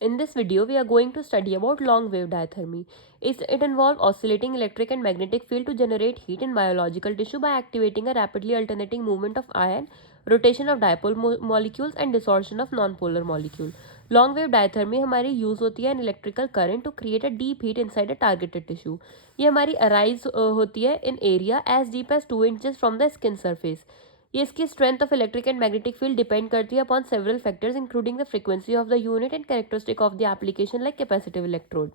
In this video, we are going to study about long wave diathermy. It involves oscillating electric and magnetic field to generate heat in biological tissue by activating a rapidly alternating movement of ion, rotation of dipole molecules and distortion of non-polar molecule. Long wave diathermy हमारी use होती है in electrical current to create a deep heat inside a targeted tissue. ये हमारी arise होती है in area as deep as 2 inches from the skin surface. ये इसकी strength of electric and magnetic field depend करती है upon several factors including the frequency of the unit and characteristic of the application like capacitive electrode.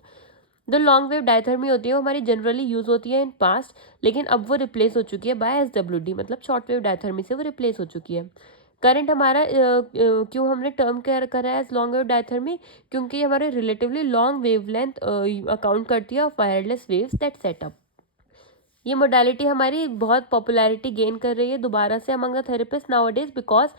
जो long wave diathermy होती है वो हमारी generally use होती है इन पास्ट, लेकिन अब वो रिप्लेस हो चुकी है बाय एसडब्ल्यूडी, मतलब शॉर्ट वेव डायथर्मी से वो रिप्लेस हो चुकी है. करंट हमारा क्यों हमने टर्म करा है एज लॉन्ग वेव डायथर्मी, क्योंकि हमारे रिलेटिवली लॉन्ग वेवलेंथ अकाउंट करती है of wireless waves that setup. ये मोडालिटी हमारी बहुत पॉपुलैरिटी गेन कर रही है दोबारा से among the therapist nowadays because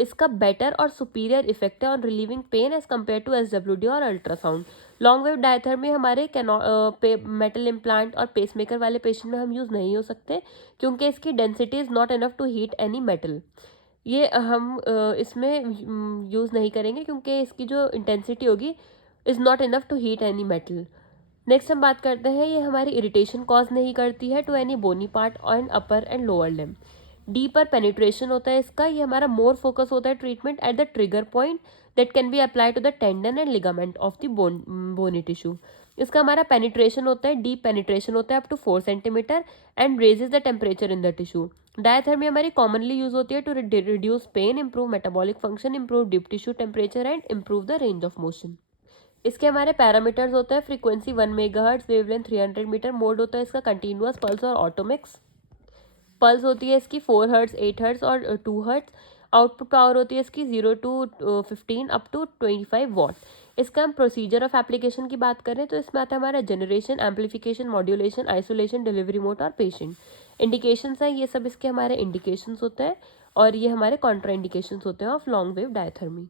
इसका बेटर और सुपीरियर इफेक्ट है on relieving pain as compare to SWD और अल्ट्रासाउंड. लॉन्ग वेव डायथर्मी हमारे मेटल इम्प्लांट और पेसमेकर वाले पेशेंट में हम यूज़ नहीं हो सकते क्योंकि इसकी density is not enough to heat any metal. ये हम इसमें यूज़ नहीं करेंगे क्योंकि इसकी जो इंटेंसिटी होगी is not enough to heat any metal. Next हम बात करते हैं, ये हमारी इरिटेशन कॉज नहीं करती है to any bony part and upper and lower limb. Deeper penetration होता है इसका. ये हमारा मोर फोकस होता है treatment at the trigger point that can be apply to the tendon and ligament of the bony tissue. इसका हमारा penetration होता है, डीप पेनिट्रेशन होता है up to 4 centimetre and raises the temperature in the tissue. Diathermy हमारी commonly use होती है to reduce pain, improve metabolic function, improve deep tissue temperature and improve the range of motion. इसके हमारे parameters होते हैं frequency 1 megahertz, wavelength 300 metre, mode होता है इसका कंटिन्यूअस, पल्स और ऑटोमिक्स. पल्स होती है इसकी 4 हर्ट्ज, 8 हर्ट्ज और 2 हर्ट्ज. आउटपुट पावर होती है इसकी 0 to 15 अप टू 25 वॉट. इसका हम प्रोसीजर ऑफ एप्लीकेशन की बात करें तो इसमें आता है हमारा generation, amplification, modulation, isolation, delivery mode और पेशेंट. इंडिकेशंस हैं, ये सब इसके हमारे इंडिकेशंस होते हैं और ये हमारे कॉन्ट्रा इंडिकेशंस होते हैं ऑफ लॉन्ग वेव डायथर्मी.